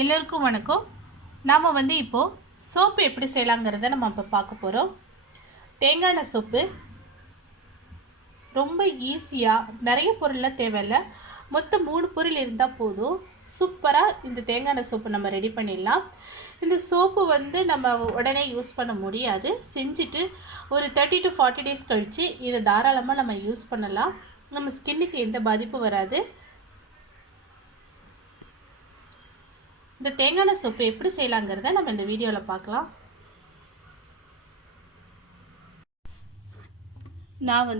எல்லோருக்கும் வணக்கம். நாம் இப்போது சோப்பு எப்படி செய்யலாங்கிறத நம்ம இப்போ பார்க்க போகிறோம். தேங்காய் எண்ணெய் சோப்பு ரொம்ப ஈஸியாக, நிறைய பொருள்லாம் தேவையில்லை, மொத்தம் 3 பொருள் இருந்தால் போதும். சூப்பராக இந்த தேங்காய் எண்ணெய் சோப்பு நம்ம ரெடி பண்ணிடலாம். இந்த சோப்பு நம்ம உடனே யூஸ் பண்ண முடியாது. செஞ்சுட்டு ஒரு 30 to 40 days கழித்து இதை தாராளமாக நம்ம யூஸ் பண்ணலாம். நம்ம ஸ்கின்னுக்கு எந்த பாதிப்பும் வராது. இந்த தேங்காய் எண்ணெய் சோப்பு எப்படி செய்யலாங்கிறத நம்ம இந்த வீடியோவில் பார்க்கலாம். நான்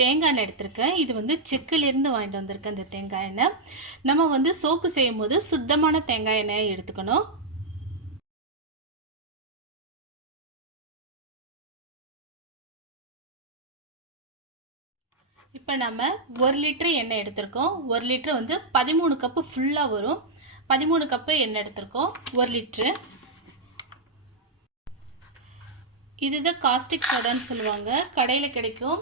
தேங்காய் எண்ணெய் எடுத்திருக்கேன். இது செக்கிலிருந்து வாங்கிட்டு வந்திருக்கேன். இந்த தேங்காய் எண்ணெய் நம்ம சோப்பு செய்யும் போது சுத்தமான தேங்காய் எண்ணெயை எடுத்துக்கணும். இப்போ நம்ம 1 லிட்டர் எண்ணெய் எடுத்திருக்கோம். 1 லிட்டர் 13 கப்பு ஃபுல்லாக வரும். 13 கப்பு எண்ணெய் எடுத்திருக்கோம். 1 லிட்ரு. இதுதான் காஸ்டிக் சோடான்னு சொல்லுவாங்க, கடையில் கிடைக்கும்.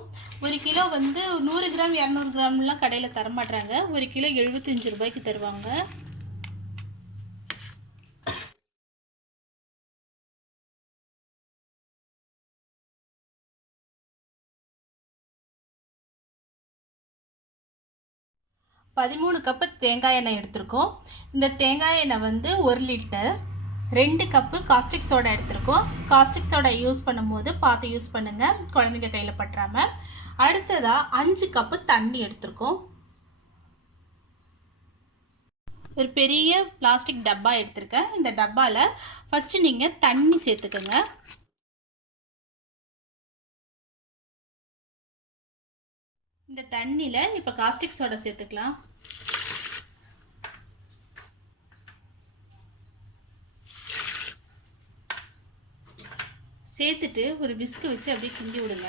1 கிலோ 100 கிராம் 200 கிராம்லாம் கடையில் தரமாட்டாங்க. 1 கிலோ 75 ரூபாய்க்கு தருவாங்க. பதிமூணு கப்பு தேங்காய் எண்ணெய் எடுத்திருக்கோம். இந்த தேங்காய் எண்ணெய் 1 லிட்டர். 2 கப்பு காஸ்டிக் சோடா எடுத்திருக்கோம். காஸ்டிக் சோடா யூஸ் பண்ணும்போது பார்த்து யூஸ் பண்ணுங்கள், குழந்தைங்க கையில் பற்றாமல். அடுத்ததாக 5 கப்பு தண்ணி எடுத்திருக்கோம். ஒரு பெரிய பிளாஸ்டிக் டப்பா எடுத்திருக்கேன். இந்த டப்பாவில் ஃபஸ்ட்டு நீங்கள் தண்ணி சேர்த்துக்கோங்க. இந்த தண்ணியில் இப்போ காஸ்டிக் சோடா சேர்த்துக்கலாம். சேர்த்துட்டு ஒரு விஸ்கு வச்சு அப்படியே கிண்டி விடுங்க.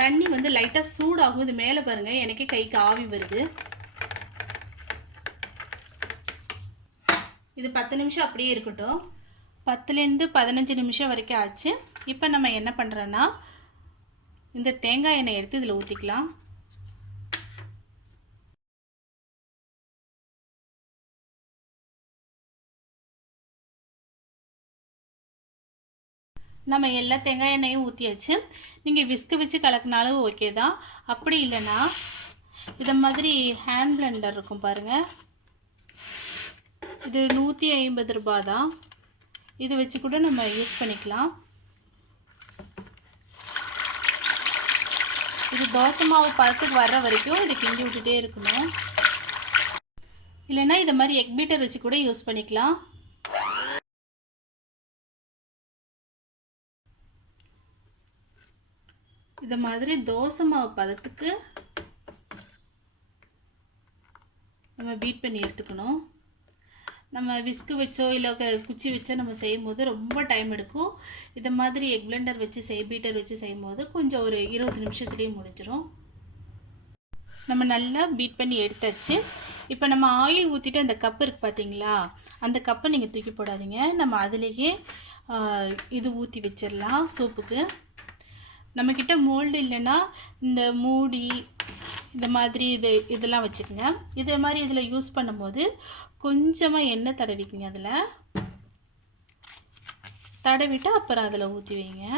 தண்ணி லைட்டாக சூடாகும். இது மேலே பாருங்கள், எனக்கே கைக்கு ஆவி வருது. இது 10 நிமிஷம் அப்படியே இருக்கட்டும். 10லேருந்து 15 நிமிஷம் வரைக்கும் ஆச்சு. இப்போ நம்ம என்ன பண்ணுறோன்னா, இந்த தேங்காய் எண்ணெய் எடுத்து இதில் ஊற்றிக்கலாம். நம்ம எல்லா தேங்காய் எண்ணெயும் ஊற்றியாச்சு. நீங்கள் விஸ்கு வச்சு கலக்கினாலும் ஓகே தான். அப்படி இல்லைன்னா இதை மாதிரி ஹேண்ட் பிளெண்டர் இருக்கும் பாருங்கள், இது 150 ரூபா தான். இது வச்சு கூட நம்ம யூஸ் பண்ணிக்கலாம். இது தோசை மாவு பதத்துக்கு வர்ற வரைக்கும் இதை கிண்டி விட்டுட்டே இருக்கணும். இல்லைன்னா இதை மாதிரி எக் பீட்டர் வச்சு கூட யூஸ் பண்ணிக்கலாம். இதை மாதிரி தோசை மாவு பதத்துக்கு நம்ம பீட் பண்ணி எடுத்துக்கணும். நம்ம விஸ்கு வச்சோ இல்லை குச்சி வச்சோ நம்ம செய்யும் போது ரொம்ப டைம் எடுக்கும். இதை மாதிரி எக் பிளெண்டர் வச்சு பீட்டர் வச்சு செய்யும் போது கொஞ்சம் ஒரு 20 நிமிஷத்துலேயே முடிஞ்சிடும். நம்ம நல்லா பீட் பண்ணி எடுத்தாச்சு. இப்போ நம்ம ஆயில் ஊற்றிட்டு அந்த கப்பு இருக்குது பார்த்தீங்களா, அந்த கப்பை நீங்கள் தூக்கி போடாதீங்க. நம்ம அதிலேயே இது ஊற்றி வச்சிடலாம் சோப்புக்கு. நம்மக்கிட்ட மோல்டு இல்லைன்னா இந்த மூடி இந்த மாதிரி இதெல்லாம் வச்சுக்கோங்க. இதே மாதிரி இதில் யூஸ் பண்ணும்போது கொஞ்சமாக எண்ணெய் தடவிக்குங்க. அதில் தடவிட்டு அப்புறம் அதில் ஊற்றி வைங்க.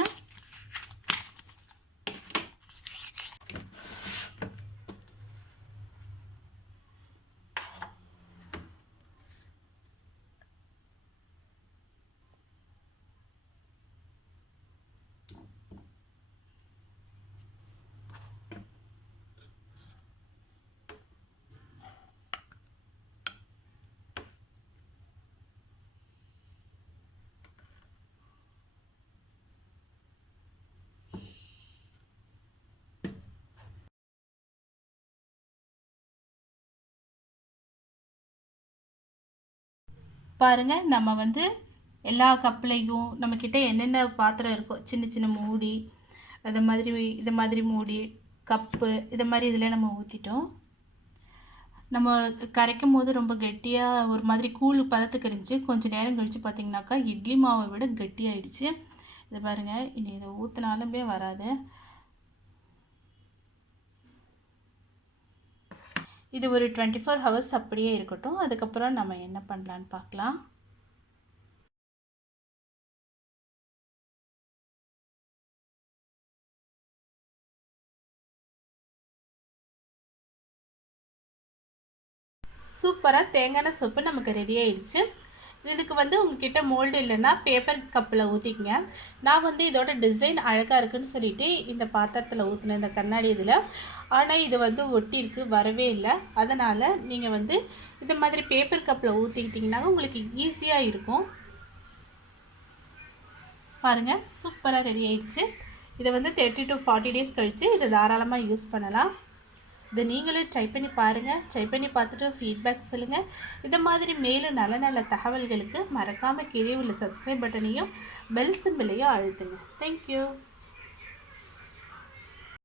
பாருங்கள், நம்ம எல்லா கப்லையும் நம்மக்கிட்ட என்னென்ன பாத்திரம் இருக்கோ, சின்ன சின்ன மூடி, இதை மாதிரி மூடி, கப்பு, இதை மாதிரி இதில் நம்ம ஊற்றிட்டோம். நம்ம கரைக்கும் போது ரொம்ப கெட்டியாக ஒரு மாதிரி கூழ் பதத்துக்கு இருந்துச்சு. கொஞ்சம் நேரம் கழித்து பார்த்திங்கனாக்கா இட்லி மாவை விட கெட்டியாகிடுச்சு. இது பாருங்கள், இனி இதை ஊற்றினாலுமே வராது. இது ஒரு 24 ஹவர்ஸ் அப்படியே இருக்கட்டும். அதுக்கப்புறம் நம்ம என்ன பண்ணலான்னு பார்க்கலாம். சூப்பராக தேங்காய் சூப்பு நமக்கு ரெடி ஆயிடுச்சு. இதுக்கு வந்து உங்ககிட்ட மோல்டு இல்லைன்னா பேப்பர் கப்பில் ஊற்றிக்கங்க. நான் வந்து இதோட டிசைன் அழகாக இருக்குதுன்னு சொல்லிவிட்டு இந்த பாத்திரத்தில் ஊற்றினேன், இந்த கண்ணாடி இதில். ஆனால் இது வந்து ஒட்டியிருக்கு, வரவே இல்லை. அதனால் நீங்கள் வந்து இந்த மாதிரி பேப்பர் கப்பில் ஊற்றிக்கிட்டிங்கன்னா உங்களுக்கு ஈஸியாக இருக்கும். பாருங்கள், சூப்பராக ரெடி ஆயிடுச்சு. இதை வந்து 30 to 40 டேஸ் கழித்து இதை தாராளமாக யூஸ் பண்ணலாம். இதை நீங்களும் ட்ரை பண்ணி பாருங்கள். ட்ரை பண்ணி பார்த்துட்டு ஃபீட்பேக் சொல்லுங்கள். இந்த மாதிரி மேலும் நல்ல நல்ல தகவல்களுக்கு மறக்காமல் கீழே உள்ள சப்ஸ்கிரைப் பட்டனையும் பெல் சிம்பிளையும் அழுத்துங்க. தேங்க்யூ.